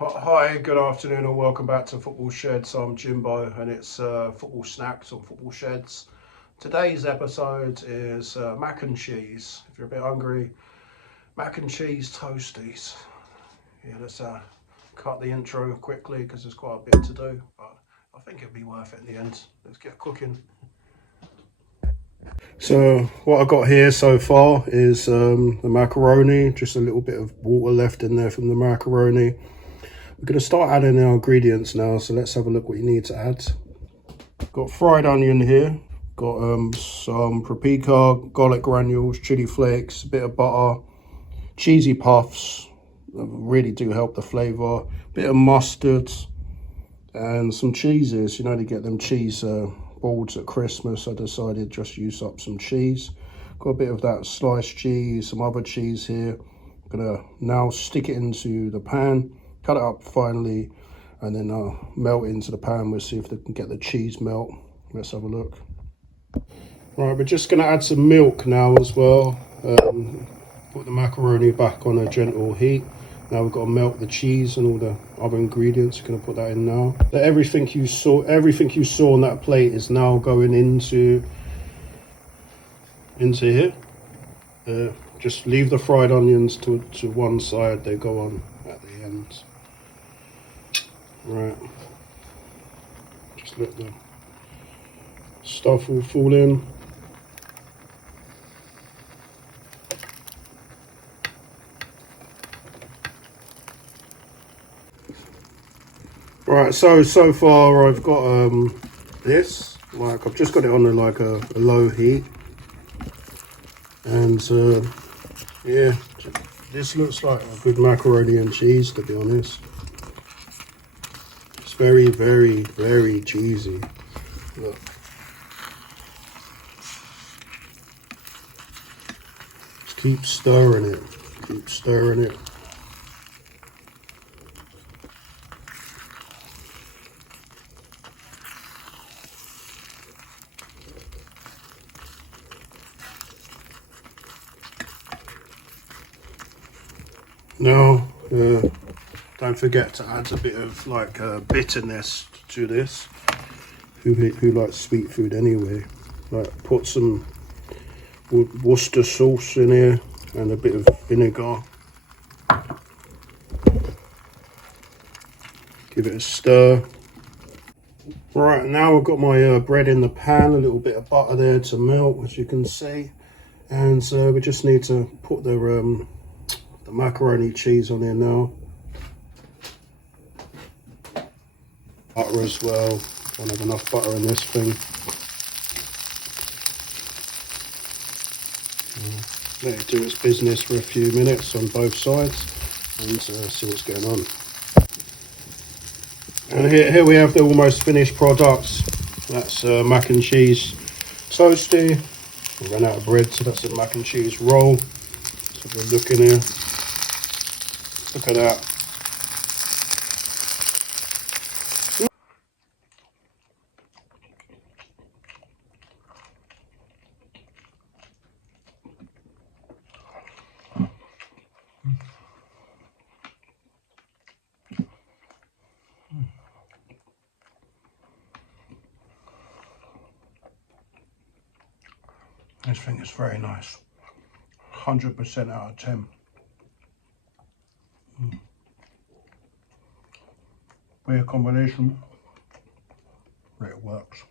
Hi, good afternoon and welcome back to Football Sheds. I'm Jimbo and it's Football Snacks on Football Sheds. Today's episode is mac and cheese. If you're a bit hungry, mac and cheese toasties. Yeah, let's cut the intro quickly because there's quite a bit to do, but I think it'll be worth it in the end. Let's get cooking. So what I got here so far is the macaroni, just a little bit of water left in there from the macaroni. We're going to start adding our ingredients now, so let's have a look what you need to add. Got fried onion here, got some paprika, garlic granules, chili flakes, a bit of butter, cheesy puffs, really do help the flavour, bit of mustard, and some cheeses. You know, to get them cheese balls at Christmas, I decided just use up some cheese. Got a bit of that sliced cheese, some other cheese here. I'm going to now stick it into the pan. Cut it up finely and then melt it into the pan. We'll see if they can get the cheese melt. Let's have a look. Right, we're just going to add some milk now as well. Put the macaroni back on a gentle heat. Now we've got to melt the cheese and all the other ingredients. We're going to put that in now. So everything you saw on that plate is now going into here. Just leave the fried onions to one side. They go on at the end. Right, just let the stuff all fall in. Right, so far I've got this, like I've just got it on a low heat, and yeah, this looks like a good macaroni and cheese, to be honest. It's very, very, very cheesy. Look. Just keep stirring it. Keep stirring it. Now, don't forget to add a bit of like bitterness to this. Who likes sweet food anyway? Like put some Worcester sauce in here and a bit of vinegar. Give it a stir. Right, now I've got my bread in the pan, a little bit of butter there to melt, as you can see. And we just need to put the macaroni cheese on here now. Butter as well. Don't have enough butter in this thing. Let it do its business for a few minutes on both sides and see what's going on. And here we have the almost finished products. That's mac and cheese toastie. We ran out of bread, so that's a mac and cheese roll. So we're looking here. Look at that. This thing is very nice. 100% out of 10. Weird combination, but it works.